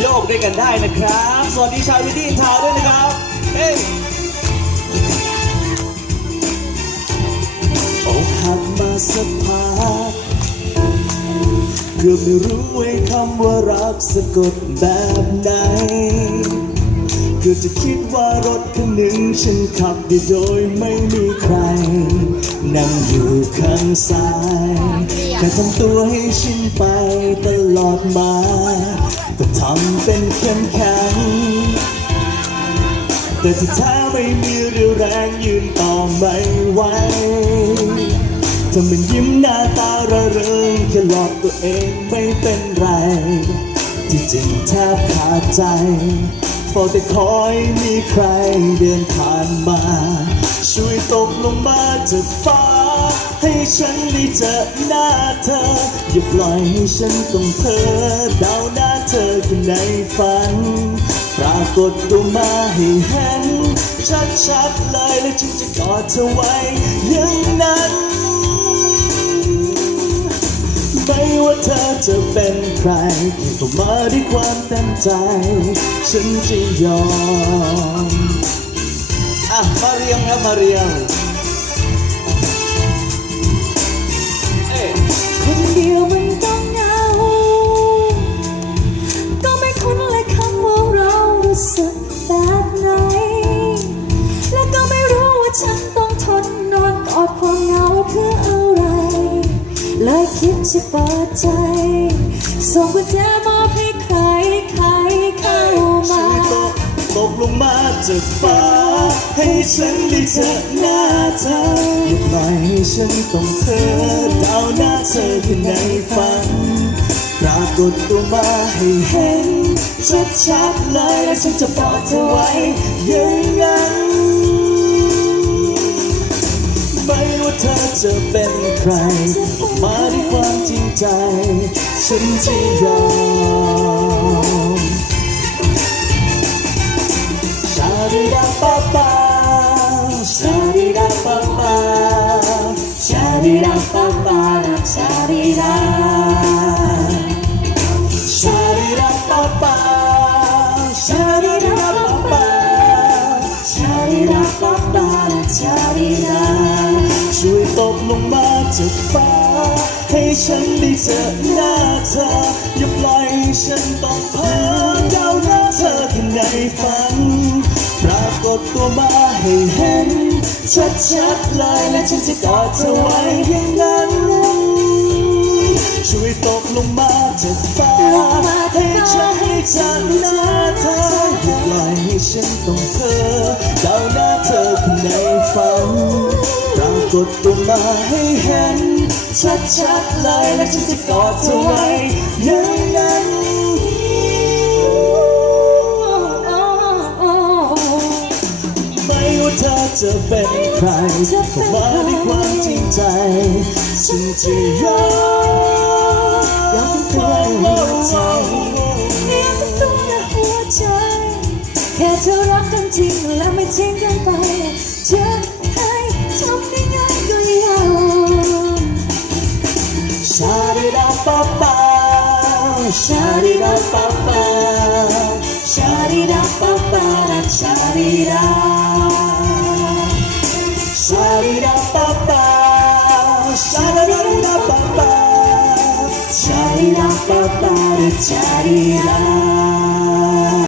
โยกด้วยกันได้นะครับ สวัสดีชาววินดี้ทาวด้วยนะครับ เฮ้ยอกหักมาสักพักเกือบไม่รู้ไอ้คำว่ารักสะกดแบบไหนเกือบจะคิดว่ารถคันหนึ่งฉันขับได้โดยไม่มีใคร นั่งอยู่ข้างซ้ายแค่ทำตัวให้ชินไปตลอดมา เป็นเข้มแข็งแต่ที่แท้ไม่มีเรี่ยวแรงยืนต่อไม่ไหวถ้ามันยิ้มหน้าตาระเริงแค่หลอกตัวเองไม่เป็นไร ที่จริงแทบขาดใจเฝ้าแต่คอยมีใครเดินผ่านมา ช่วยตกลงมาจากฟ้า ให้ฉันได้เจอหน้าเธอ อย่าปล่อยให้ฉันต้องเพ้อเดา เธอแค่ในฝัน ปรากฏตัวมาให้เห็น ชัดๆเลยและฉันจะกอดเธอไว้อย่างนั้น ไม่ว่าเธอจะเป็นใครแค่เข้ามาด้วยความเต็มใจ ฉันจะยอม อะมาเรียงครับมาเรียง คิดจะเปิดใจ ส่งกุญแจมอบให้ใครใครเข้ามาช่วยตกตกลงมาจากฟ้า ให้ฉันได้เจอหน้าเธออย่าปล่อยให้ฉันต้องเพ้อเดาหน้าเธอแค่ในฝันปรากฏตัวมาให้เห็นชัดๆเลยและฉันจะบอกเธอไว้ย่างนั้นไม่ เธอจะเป็นใครออกมาด้วยความจริงใจ ฉันจะยอมชาดิดาปาปาชาดิดาปาปาชาดิดาปาปาชาดิดา กลงมาจากฟ้า ให้ฉันได้เจอหน้าเธอ อย่าปล่อยให้ฉันต้องเพ้อเดาหน้าเธอแค่ในฝัน ปรากฏตัวมาให้เห็น ชัดๆเลยและฉันจะกอดเธอไว้อย่างนั้นช่วยตกลงมาจากฟ้าให้ฉันได้เจอหน้าเธออย่าปล่อยให้ฉันต้องเพ้อ กฏตัวมาให้เห็น ชัดๆเลยและฉันจะกอดเธอไว้อย่างนั้นไม่ว่าเธอจะเป็นใครเข้ามาด้วยความจริงใจฉันจะยอมยอมทุกตัวและหัวใจรียกทุกตัวและหัวใจ แค่เธอรักกันจริงและไม่ทิ้งกันไปจะ ชาดิดาปาปาชาดิดาปาปาชาดิดาชาดิ